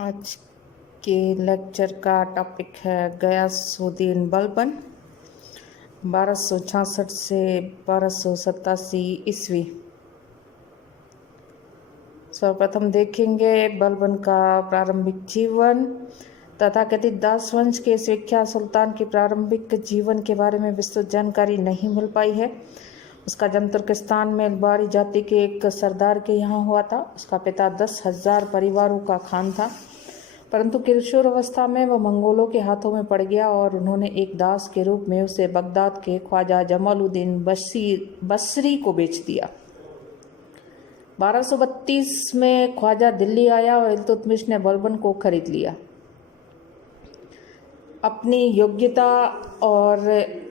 आज के लेक्चर का टॉपिक है गयासुद्दीन बलबन 1266 से 1287 ईस्वी। सर्वप्रथम देखेंगे बलबन का प्रारंभिक जीवन। तथाकथित दास वंश के इस विख्यात सुल्तान के प्रारंभिक जीवन के बारे में विस्तृत जानकारी नहीं मिल पाई है। उसका जन्म तुर्किस्तान में अल्बारी जाति के एक सरदार के यहाँ हुआ था। उसका पिता 10,000 परिवारों का खान था, परंतु किशोर अवस्था में वह मंगोलों के हाथों में पड़ गया और उन्होंने एक दास के रूप में उसे बगदाद के ख्वाजा जमालुद्दीन बसरी को बेच दिया। 1232 में ख्वाजा दिल्ली आया और इल्तुतमिश ने बलबन को खरीद लिया। अपनी योग्यता और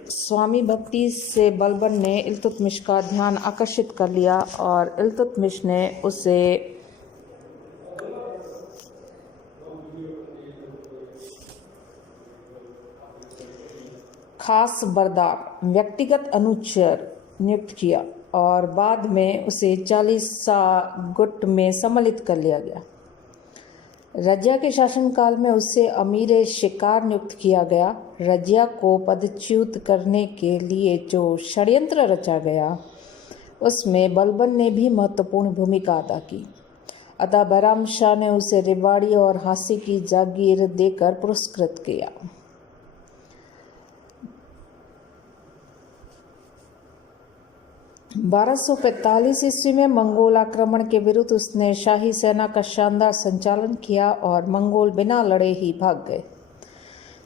स्वामी भक्ति से बलबन ने इल्तुतमिश का ध्यान आकर्षित कर लिया और इल्तुतमिश ने उसे खास बरदार व्यक्तिगत अनुचर नियुक्त किया और बाद में उसे 40 गुट में सम्मिलित कर लिया गया। रजिया के शासनकाल में उसे अमीर शिकार नियुक्त किया गया। रजिया को पदच्युत करने के लिए जो षड्यंत्र रचा गया उसमें बलबन ने भी महत्वपूर्ण भूमिका अदा की। अतः बैराम शाह ने उसे रेवाड़ी और हांसी की जागीर देकर पुरस्कृत किया। 1245 ईस्वी में मंगोल आक्रमण के विरुद्ध उसने शाही सेना का शानदार संचालन किया और मंगोल बिना लड़े ही भाग गए।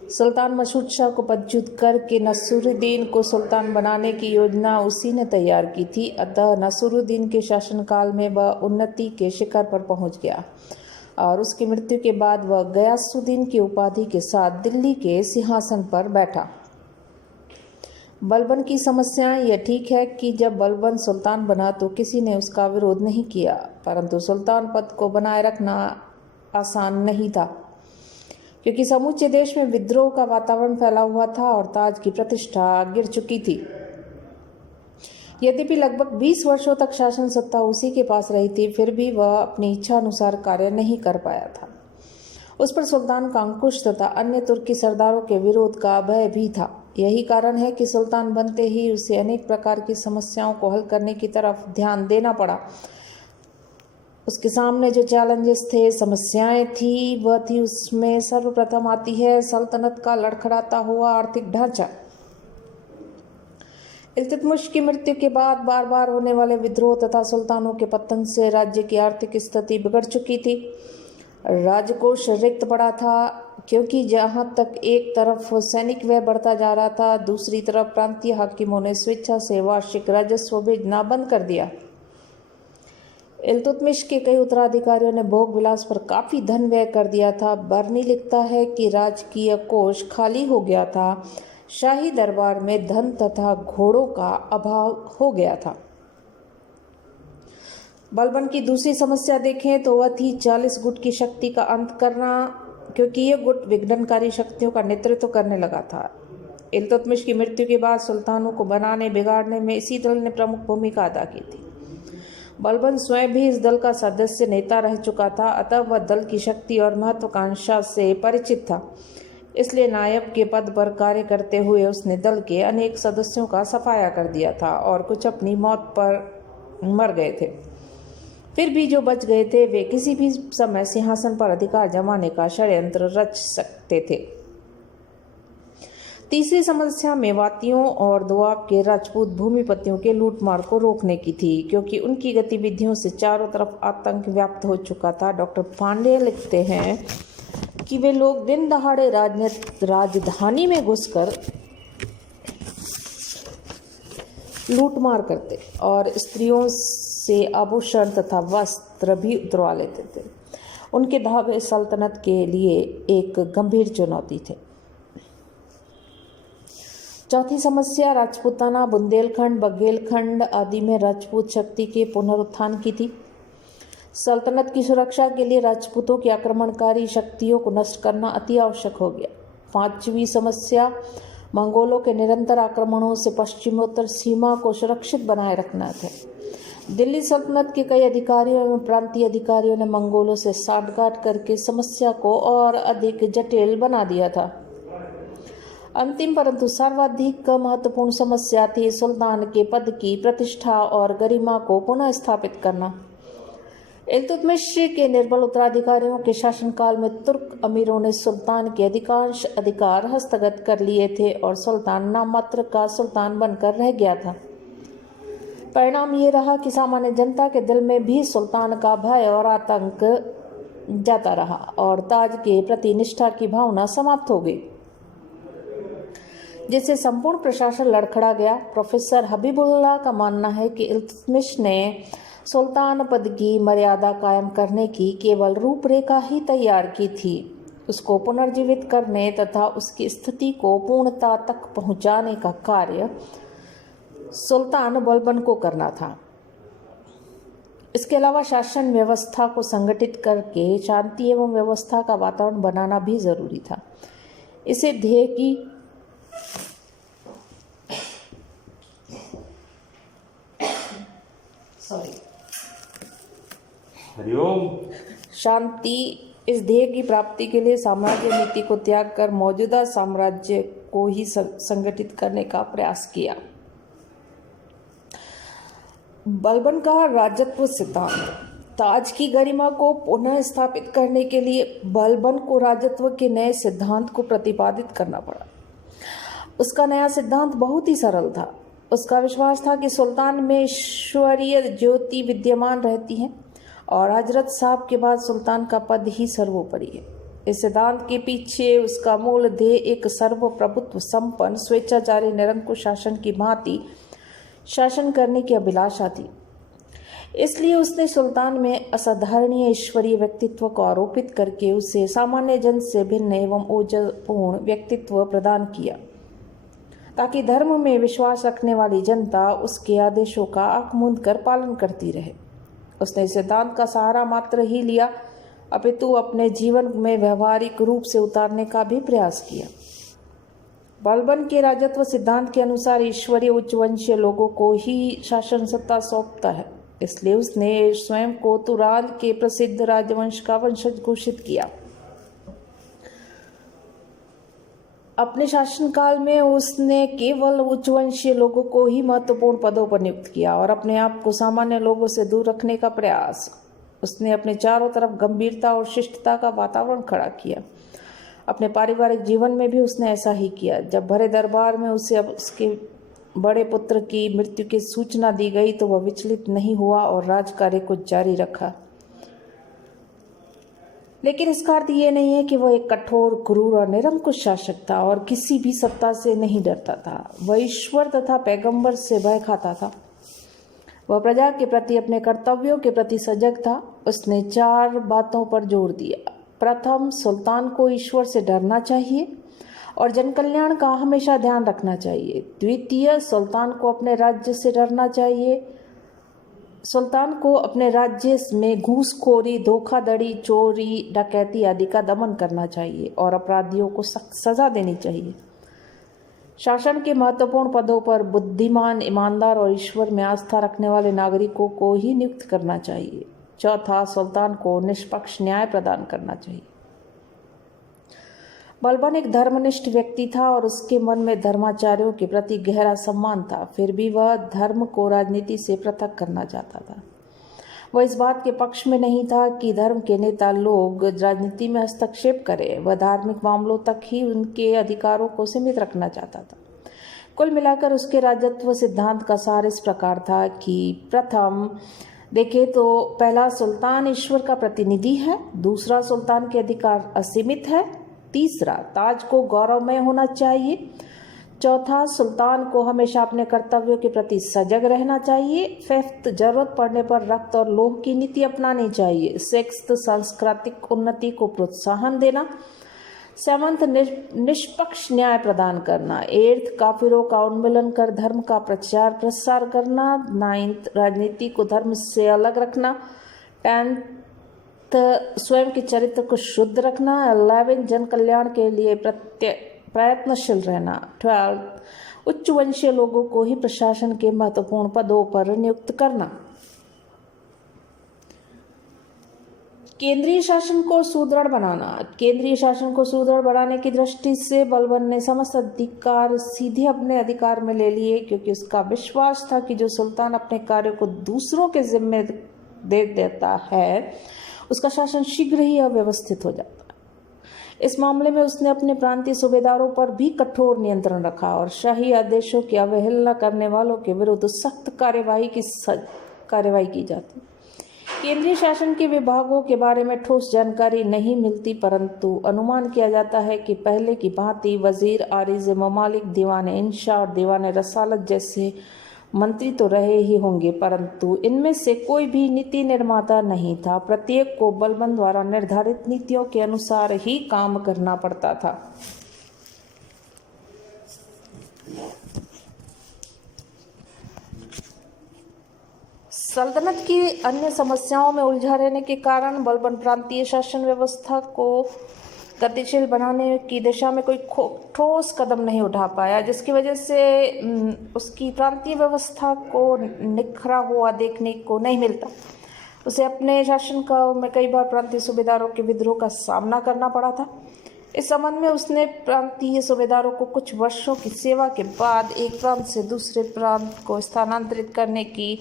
सुल्तान मसूद शाह को पदच्युत करके नसरुद्दीन को सुल्तान बनाने की योजना उसी ने तैयार की थी। अतः नसरुद्दीन के शासनकाल में वह उन्नति के शिखर पर पहुंच गया और उसकी मृत्यु के बाद वह गयासुद्दीन की उपाधि के साथ दिल्ली के सिंहासन पर बैठा। बलबन की समस्या यह ठीक है कि जब बलबन सुल्तान बना तो किसी ने उसका विरोध नहीं किया, परंतु सुल्तान पद को बनाए रखना आसान नहीं था, क्योंकि समूचे देश में विद्रोह का वातावरण फैला हुआ था और ताज की प्रतिष्ठा गिर चुकी थी। यद्यपि लगभग 20 वर्षों तक शासन सत्ता उसी के पास रही थी, फिर भी वह अपनी इच्छा अनुसार कार्य नहीं कर पाया था। उस पर सुल्तान का अंकुश तथा अन्य तुर्की सरदारों के विरोध का भय भी था। यही कारण है कि सुल्तान बनते ही उसे अनेक प्रकार की समस्याओं को हल करने की तरफ ध्यान देना पड़ा। उसके सामने जो चैलेंजेस थे, समस्याएं थी, वह थी उसमें सर्वप्रथम आती है सल्तनत का लड़खड़ाता हुआ आर्थिक ढांचा। इल्तुतमिश की मृत्यु के बाद बार बार होने वाले विद्रोह तथा सुल्तानों के पतन से राज्य की आर्थिक स्थिति बिगड़ चुकी थी। राजकोष रिक्त पड़ा था, क्योंकि जहां तक एक तरफ सैनिक व्यय बढ़ता जा रहा था, दूसरी तरफ प्रांतीय हाकिमों ने स्वेच्छा से वार्षिक राजस्व भेजना बंद कर दिया। इल्तुतमिश के कई उत्तराधिकारियों ने भोग विलास पर काफी धन व्यय कर दिया था। बर्नी लिखता है कि राजकीय कोष खाली हो गया था, शाही दरबार में धन तथा घोड़ों का अभाव हो गया था। बलबन की दूसरी समस्या देखें तो वह थी 40 गुट की शक्ति का अंत करना, क्योंकि यह गुट विघटनकारी शक्तियों का नेतृत्व करने लगा था। इल्तुतमिश की मृत्यु के बाद सुल्तानों को बनाने बिगाड़ने में इसी दल ने प्रमुख भूमिका अदा की थी। बलबन स्वयं भी इस दल का सदस्य नेता रह चुका था, अतः वह दल की शक्ति और महत्वाकांक्षा से परिचित था। इसलिए नायब के पद पर कार्य करते हुए उसने दल के अनेक सदस्यों का सफाया कर दिया था और कुछ अपनी मौत पर मर गए थे। फिर भी जो बच गए थे वे किसी भी समय सिंहासन पर अधिकार जमाने का षड्यंत्र रच सकते थे। तीसरी समस्या मेवातियों और दोआब के राजपूत भूमिपतियों के लूटमार को रोकने की थी, क्योंकि उनकी गतिविधियों से चारों तरफ आतंक व्याप्त हो चुका था। डॉक्टर पांडे लिखते हैं कि वे लोग दिन दहाड़े राजधानी में घुसकर लूटमार करते और स्त्रियों से आभूषण तथा वस्त्र भी उतरवा लेते थे। उनके धावे सल्तनत के लिए एक गंभीर चुनौती थे। चौथी समस्या राजपूताना, बुंदेलखंड, बघेलखंड आदि में राजपूत शक्ति के पुनरुत्थान की थी। सल्तनत की सुरक्षा के लिए राजपूतों की आक्रमणकारी शक्तियों को नष्ट करना अति आवश्यक हो गया। पांचवी समस्या मंगोलों के निरंतर आक्रमणों से पश्चिमोत्तर सीमा को सुरक्षित बनाए रखना था। दिल्ली सल्तनत के कई अधिकारियों एवं प्रांतीय अधिकारियों ने मंगोलों से सांठगांठ करके समस्या को और अधिक जटिल बना दिया था। अंतिम परंतु सर्वाधिक महत्वपूर्ण समस्या थी सुल्तान के पद की प्रतिष्ठा और गरिमा को पुनः स्थापित करना। इल्तुतमिश के निर्बल उत्तराधिकारियों के शासनकाल में तुर्क अमीरों ने सुल्तान के अधिकांश अधिकार हस्तगत कर लिए थे और सुल्तान नाम मात्र का सुल्तान बनकर रह गया था। परिणाम ये रहा कि सामान्य जनता के दिल में भी सुल्तान का भय और आतंक जाता रहा और ताज के प्रति निष्ठा की भावना समाप्त हो गई, जिससे संपूर्ण प्रशासन लड़खड़ा गया। प्रोफेसर हबीबुल्लाह का मानना है कि इल्तुतमिश ने सुल्तान पद की मर्यादा कायम करने की केवल रूपरेखा ही तैयार की थी। उसको पुनर्जीवित करने तथा उसकी स्थिति को पूर्णता तक पहुंचाने का कार्य सुल्तान बलबन को करना था। इसके अलावा शासन व्यवस्था को संगठित करके शांति एवं व्यवस्था का वातावरण बनाना भी जरूरी था। इसे ध्येय की शांति इस ध्येय की प्राप्ति के लिए साम्राज्य नीति को त्याग कर मौजूदा साम्राज्य को ही संगठित करने का प्रयास किया। बलबन का राजत्व सिद्धांत। ताज की गरिमा को पुनः स्थापित करने के लिए बलबन को राजत्व के नए सिद्धांत को प्रतिपादित करना पड़ा। उसका नया सिद्धांत बहुत ही सरल था। उसका विश्वास था कि सुल्तान में ईश्वरीय ज्योति विद्यमान रहती है और हजरत साहब के बाद सुल्तान का पद ही सर्वोपरि है। इस सिद्धांत के पीछे उसका मूल ध्येय एक सर्वप्रभुत्व संपन्न स्वेच्छाचारी निरंकुश शासन की भांति शासन करने की अभिलाषा थी। इसलिए उसने सुल्तान में असाधारणीय ईश्वरीय व्यक्तित्व को आरोपित करके उसे सामान्य जन से भिन्न एवं ओजपूर्ण व्यक्तित्व प्रदान किया, ताकि धर्म में विश्वास रखने वाली जनता उसके आदेशों का आंख मूंद कर पालन करती रहे। उसने सिद्धांत का सहारा मात्र ही लिया, अपितु अपने जीवन में व्यवहारिक रूप से उतारने का भी प्रयास किया। बलबन के राजत्व सिद्धांत के अनुसार ईश्वरीय उच्चवंशीय लोगों को ही शासन सत्ता सौंपता है। इसलिए उसने स्वयं को तुराल के प्रसिद्ध राजवंश का वंशज घोषित किया। अपने शासनकाल में उसने केवल उच्चवंशीय लोगों को ही महत्वपूर्ण पदों पर नियुक्त किया और अपने आप को सामान्य लोगों से दूर रखने का प्रयास। उसने अपने चारों तरफ गंभीरता और शिष्टता का वातावरण खड़ा किया। अपने पारिवारिक जीवन में भी उसने ऐसा ही किया। जब भरे दरबार में उसे अब उसके बड़े पुत्र की मृत्यु की सूचना दी गई तो वह विचलित नहीं हुआ और राजकार्य को जारी रखा। लेकिन इसका अर्थ ये नहीं है कि वह एक कठोर, क्रूर और निरंकुश शासक था और किसी भी सत्ता से नहीं डरता था। वह ईश्वर तथा पैगंबर से भय खाता था। वह प्रजा के प्रति, अपने कर्तव्यों के प्रति सजग था। उसने 4 बातों पर जोर दिया। प्रथम, सुल्तान को ईश्वर से डरना चाहिए और जनकल्याण का हमेशा ध्यान रखना चाहिए। द्वितीय, सुल्तान को अपने राज्य से डरना चाहिए। सुल्तान को अपने राज्य में घूसखोरी, धोखाधड़ी, चोरी, डकैती आदि का दमन करना चाहिए और अपराधियों को सख्त सजा देनी चाहिए। शासन के महत्वपूर्ण पदों पर बुद्धिमान, ईमानदार और ईश्वर में आस्था रखने वाले नागरिकों को ही नियुक्त करना चाहिए। चौथा, सुल्तान को निष्पक्ष न्याय प्रदान करना चाहिए। बलबन एक धर्मनिष्ठ व्यक्ति था और उसके मन में धर्माचार्यों के प्रति गहरा सम्मान था। फिर भी वह धर्म को राजनीति से पृथक करना चाहता था। वह इस बात के पक्ष में नहीं था कि धर्म के नेता लोग राजनीति में हस्तक्षेप करें। वह धार्मिक मामलों तक ही उनके अधिकारों को सीमित रखना चाहता था। कुल मिलाकर उसके राजत्व सिद्धांत का सार इस प्रकार था कि प्रथम देखें तो पहला, सुल्तान ईश्वर का प्रतिनिधि है। दूसरा, सुल्तान के अधिकार असीमित है। तीसरा, ताज को गौरवमय होना चाहिए। चौथा, सुल्तान को हमेशा अपने कर्तव्यों के प्रति सजग रहना चाहिए। फिफ्थ, जरूरत पड़ने पर रक्त और लोह की नीति अपनानी चाहिए। सिक्स्थ, सांस्कृतिक उन्नति को प्रोत्साहन देना। सेवंथ, निष्पक्ष न्याय प्रदान करना। एट्थ, काफिरों का उन्मूलन कर धर्म का प्रचार प्रसार करना। नाइन्थ, राजनीति को धर्म से अलग रखना। 10th, स्वयं के चरित्र को शुद्ध रखना। 11, जन कल्याण के लिए प्रयत्नशील रहना। 12, उच्च वंशीय लोगों को ही प्रशासन के महत्वपूर्ण पदों पर नियुक्त करना। केंद्रीय शासन को सुदृढ़ बनाना। केंद्रीय शासन को सुदृढ़ बनाने की दृष्टि से बलबन ने समस्त अधिकार सीधे अपने अधिकार में ले लिए, क्योंकि उसका विश्वास था कि जो सुल्तान अपने कार्यों को दूसरों के जिम्मे दे देता है उसका शासन शीघ्र ही अव्यवस्थित हो जाता है। इस मामले में उसने अपने प्रांतीय सूबेदारों पर भी कठोर नियंत्रण रखा और शाही आदेशों की अवहेलना करने वालों के विरुद्ध सख्त कार्यवाही की जाती। केंद्रीय शासन के विभागों के बारे में ठोस जानकारी नहीं मिलती, परंतु अनुमान किया जाता है कि पहले की भांति वजीर, आरिज ममालिक, दीवान इंशा और दीवान रसालत जैसे मंत्री तो रहे ही होंगे, परंतु इनमें से कोई भी नीति निर्माता नहीं था। प्रत्येक को बलबन द्वारा निर्धारित नीतियों के अनुसार ही काम करना पड़ता था। सल्तनत की अन्य समस्याओं में उलझा रहने के कारण बलबन प्रांतीय शासन व्यवस्था को गतिशील बनाने की दिशा में कोई ठोस कदम नहीं उठा पाया, जिसकी वजह से उसकी प्रांतीय व्यवस्था को निखरा हुआ देखने को नहीं मिलता। उसे अपने शासनकाल में कई बार प्रांतीय सूबेदारों के विद्रोह का सामना करना पड़ा था। इस संबंध में उसने प्रांतीय सूबेदारों को कुछ वर्षों की सेवा के बाद एक प्रांत से दूसरे प्रांत को स्थानांतरित करने की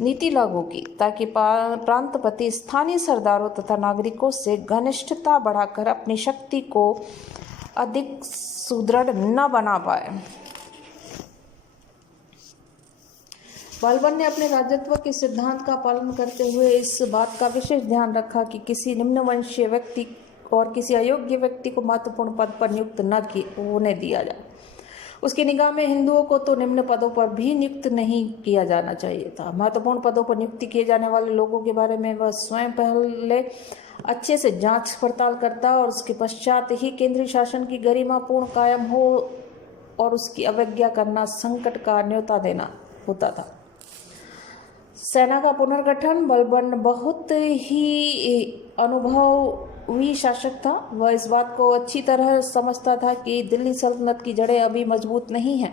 नीति लागू की, ताकि प्रांतपति स्थानीय सरदारों तथा नागरिकों से घनिष्ठता बढ़ाकर अपनी शक्ति को अधिक सुदृढ़ न बना पाए। बलबन ने अपने राजत्व के सिद्धांत का पालन करते हुए इस बात का विशेष ध्यान रखा कि किसी निम्न वंशीय व्यक्ति और किसी अयोग्य व्यक्ति को महत्वपूर्ण पद पर नियुक्त न होने दिया जाए। उसकी निगाह में हिंदुओं को तो निम्न पदों पर भी नियुक्त नहीं किया जाना चाहिए था। महत्वपूर्ण पदों पर नियुक्ति किए जाने वाले लोगों के बारे में वह स्वयं पहले अच्छे से जांच पड़ताल करता और उसके पश्चात ही केंद्रीय शासन की गरिमा पूर्ण कायम हो और उसकी अवज्ञा करना संकट का न्योता देना होता था। सेना का पुनर्गठन। बलबन बहुत ही अनुभवी शासक था। वह इस बात को अच्छी तरह समझता था कि दिल्ली सल्तनत की जड़ें अभी मजबूत नहीं हैं।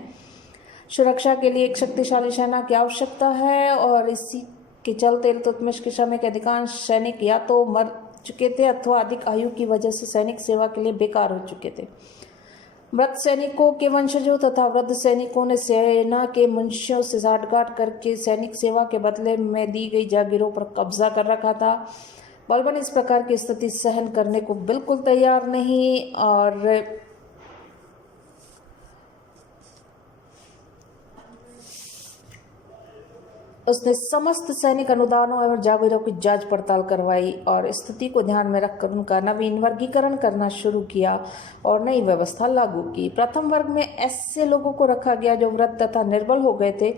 सुरक्षा के लिए एक शक्तिशाली सेना की आवश्यकता है और इसी के चलते इल्तुतमिश के समय के अधिकांश सैनिक या तो मर चुके थे अथवा अधिक आयु की वजह से सैनिक सेवा के लिए बेकार हो चुके थे। मृत सैनिकों के वंशजों तथा वृद्ध सैनिकों ने सेना के मुंशियों से साठगांठ करके सैनिक सेवा के बदले में दी गई जागीरों पर कब्जा कर रखा था। बलबन इस प्रकार की स्थिति सहन करने को बिल्कुल तैयार नहीं और उसने समस्त सैनिक अनुदानों एवं जागीरों की जांच पड़ताल करवाई और स्थिति को ध्यान में रखकर उनका नवीन वर्गीकरण करना शुरू किया और नई व्यवस्था लागू की। प्रथम वर्ग में ऐसे लोगों को रखा गया जो वृद्ध तथा निर्बल हो गए थे।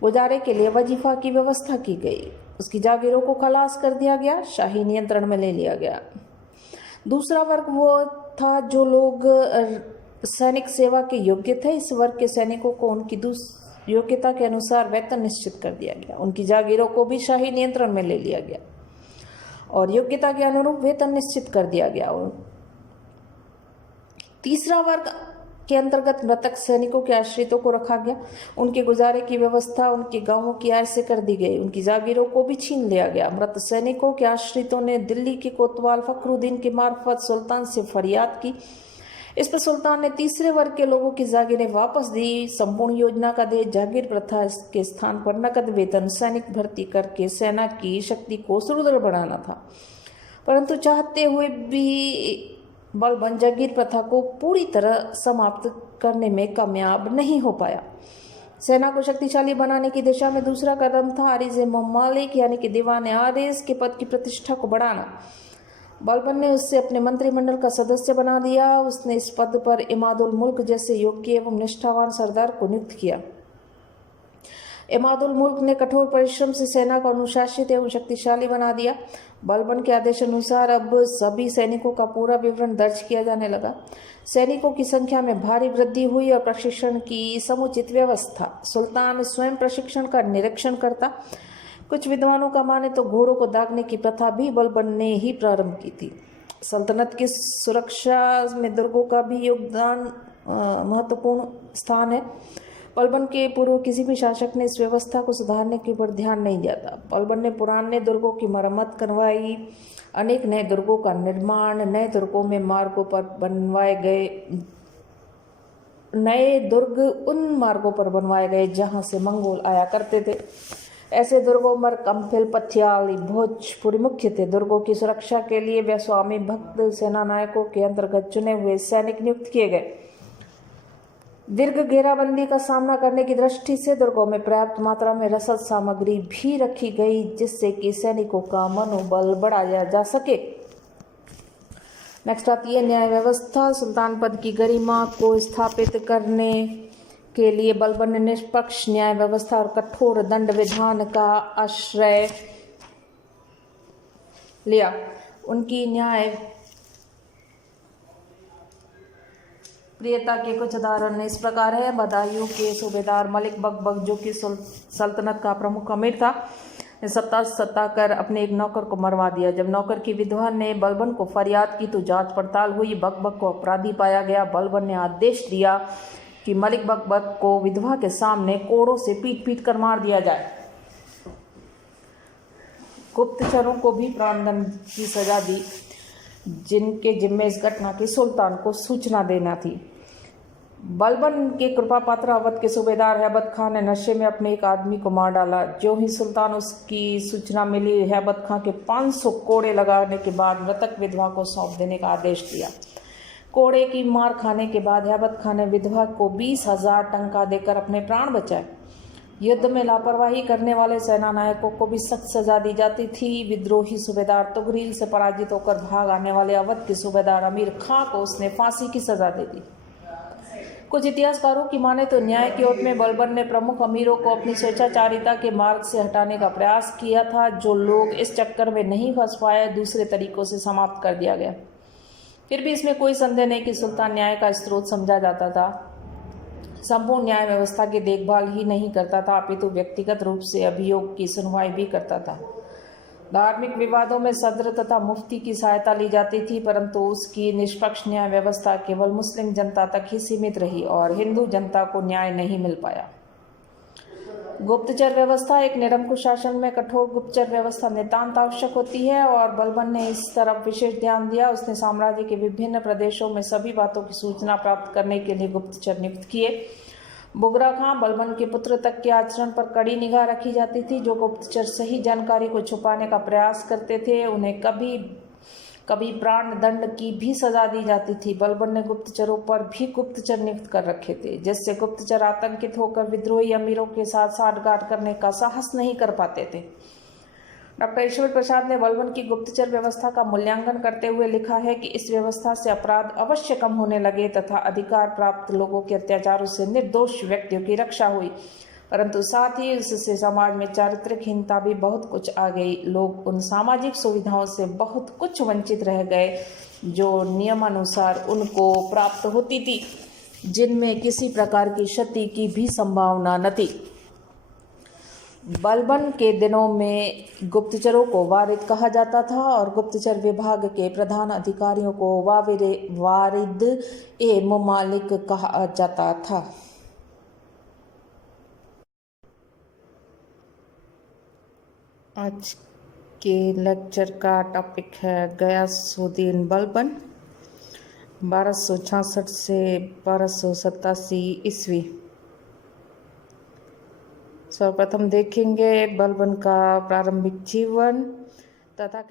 गुजारे के लिए वजीफा की व्यवस्था की गई। उसकी जागीरों को खलास कर दिया गया, शाही नियंत्रण में ले लिया गया। दूसरा वर्ग वो था जो लोग सैनिक सेवा के योग्य थे। इस वर्ग के सैनिकों को उनकी योग्यता के अनुसार वेतन निश्चित कर दिया गया। उनकी जागीरों को भी शाही नियंत्रण में ले लिया गया और योग्यता के अनुरूप वेतन निश्चित कर दिया गया। तीसरा वर्ग के अंतर्गत मृतक सैनिकों के आश्रितों को रखा गया। उनके गुजारे की व्यवस्था उनके गांवों की आय से कर दी गई। उनकी जागीरों को भी छीन लिया गया। मृत सैनिकों के आश्रितों ने दिल्ली के कोतवाल फखरुद्दीन के मार्फत सुल्तान से फरियाद की। इस पर सुल्तान ने तीसरे वर्ग के लोगों की जागीरें वापस दी। संपूर्ण योजना का देश जागीर प्रथा के स्थान पर नकद वेतन सैनिक भर्ती करके सेना की शक्ति को सुदृढ़ बढ़ाना था, परंतु चाहते हुए भी बलबन जागीर प्रथा को पूरी तरह समाप्त करने में कामयाब नहीं हो पाया। सेना को शक्तिशाली बनाने की दिशा में दूसरा कदम था आरिज ममालिक यानी कि दीवान आरिज के पद की प्रतिष्ठा को बढ़ाना। बलबन ने उससे अपने मंत्रिमंडल का सदस्य बना दिया। उसने इस पद पर इमादुल मुल्क जैसे योग्य एवं निष्ठावान सरदार को नियुक्त किया। इमादुल मुल्क ने कठोर परिश्रम से सेना को अनुशासित एवं शक्तिशाली बना दिया। बलबन के आदेशानुसार अब सभी सैनिकों का पूरा विवरण दर्ज किया जाने लगा। सैनिकों की संख्या में भारी वृद्धि हुई और प्रशिक्षण की समुचित व्यवस्था। सुल्तान स्वयं प्रशिक्षण का निरीक्षण करता। कुछ विद्वानों का माने तो घोड़ों को दागने की प्रथा भी बलबन ने ही प्रारंभ की थी। सल्तनत की सुरक्षा में दुर्गों का भी योगदान महत्वपूर्ण स्थान है, बलबन के पूर्व किसी भी शासक ने इस व्यवस्था को सुधारने के ऊपर ध्यान नहीं दिया था। बलबन ने पुराने दुर्गों की मरम्मत करवाई, अनेक नए दुर्गों का निर्माण, नए दुर्गों में मार्गों पर बनवाए गए नए दुर्ग उन मार्गों पर बनवाए गए जहां से मंगोल आया करते थे। ऐसे दुर्गों में कंफिल, पथियाली, भोजपुरी मुख्य थे। दुर्गों की सुरक्षा के लिए वे स्वामी भक्त सेना नायकों के अंतर्गत चुने हुए सैनिक नियुक्त किए गए। दीर्घ घेराबंदी का सामना करने की दृष्टि से दुर्गों में पर्याप्त मात्रा में रसद सामग्री भी रखी गई, जिससे कि सैनिकों का मनोबल बढ़ाया जा सके। नेक्स्ट आती है न्याय व्यवस्था। सुल्तान पद की गरिमा को स्थापित करने के लिए बलबन ने निष्पक्ष न्याय व्यवस्था और कठोर दंड विधान का आश्रय लिया। उनकी न्याय प्रियता के कुछ उदाहरण इस प्रकार है। बदायूं के सूबेदार मलिक बकबक, जो कि सल्तनत का प्रमुख अमीर था, ने सत्ता कर अपने एक नौकर को मरवा दिया। जब नौकर की विधवा ने बलबन को फरियाद की तो जांच पड़ताल हुई। बकबक को अपराधी पाया गया। बलबन ने आदेश दिया कि मलिक बकबक को विधवा के सामने कोड़ों से पीट पीट कर मार दिया जाए। गुप्तचरों को भी प्राणदंड की सजा दी, जिनके जिम्मे इस घटना की सुल्तान को सूचना देना थी। बलबन के कृपा पात्र अवध के सूबेदार हैबत खान ने नशे में अपने एक आदमी को मार डाला। जो ही सुल्तान उसकी सूचना मिली, हैबत खान के 500 कोड़े लगाने के बाद मृतक विधवा को सौंप देने का आदेश दिया। कोड़े की मार खाने के बाद हैबत खान ने विधवा को 20,000 टंका देकर अपने प्राण बचाए। युद्ध में लापरवाही करने वाले सेना नायकों को भी सख्त सजा दी जाती थी। विद्रोही सूबेदार तुगरील से पराजित होकर भाग आने वाले अवध के सूबेदार अमीर खां को उसने फांसी की सजा दे दी। कुछ इतिहासकारों की माने तो न्याय की ओट में बलबन ने प्रमुख अमीरों को अपनी स्वेच्छाचारिता के मार्ग से हटाने का प्रयास किया था। जो लोग इस चक्कर में नहीं फंस पाए, दूसरे तरीकों से समाप्त कर दिया गया। फिर भी इसमें कोई संदेह नहीं कि सुल्तान न्याय का स्रोत समझा जाता था। संपूर्ण न्याय व्यवस्था की देखभाल ही नहीं करता था, अपितु व्यक्तिगत रूप से अभियोग की सुनवाई भी करता था। धार्मिक विवादों में सदर तथा मुफ्ती की सहायता ली जाती थी, परंतु उसकी निष्पक्ष न्याय व्यवस्था केवल मुस्लिम जनता तक ही सीमित रही और हिंदू जनता को न्याय नहीं मिल पाया। गुप्तचर व्यवस्था। एक निरंकुश शासन में कठोर गुप्तचर व्यवस्था नितांत आवश्यक होती है और बलबन ने इस तरफ विशेष ध्यान दिया। उसने साम्राज्य के विभिन्न प्रदेशों में सभी बातों की सूचना प्राप्त करने के लिए गुप्तचर नियुक्त किए। बुगरा खां, बलबन के पुत्र तक के आचरण पर कड़ी निगाह रखी जाती थी। जो गुप्तचर सही जानकारी को छुपाने का प्रयास करते थे, उन्हें कभी प्राण दंड की भी सजा दी जाती थी। बलबन ने गुप्तचरों पर भी गुप्तचर नियुक्त कर रखे थे, जिससे गुप्तचर आतंकित होकर विद्रोही अमीरों के साथ साठगांठ करने का साहस नहीं कर पाते थे। डॉक्टर ईश्वर प्रसाद ने बलबन की गुप्तचर व्यवस्था का मूल्यांकन करते हुए लिखा है कि इस व्यवस्था से अपराध अवश्य कम होने लगे तथा अधिकार प्राप्त लोगों के अत्याचारों से निर्दोष व्यक्तियों की रक्षा हुई, परंतु साथ ही उससे समाज में चारित्रिकहीनता भी बहुत कुछ आ गई। लोग उन सामाजिक सुविधाओं से बहुत कुछ वंचित रह गए जो नियमानुसार उनको प्राप्त होती थी, जिनमें किसी प्रकार की क्षति की भी संभावना न थी। बलबन के दिनों में गुप्तचरों को वारिद कहा जाता था और गुप्तचर विभाग के प्रधान अधिकारियों को वारिद ए मुमालिक कहा जाता था। आज के लेक्चर का टॉपिक है गयासुद्दीन बलबन 1266 से 1287 ईस्वी। सर्वप्रथम देखेंगे बलबन का प्रारंभिक जीवन तथा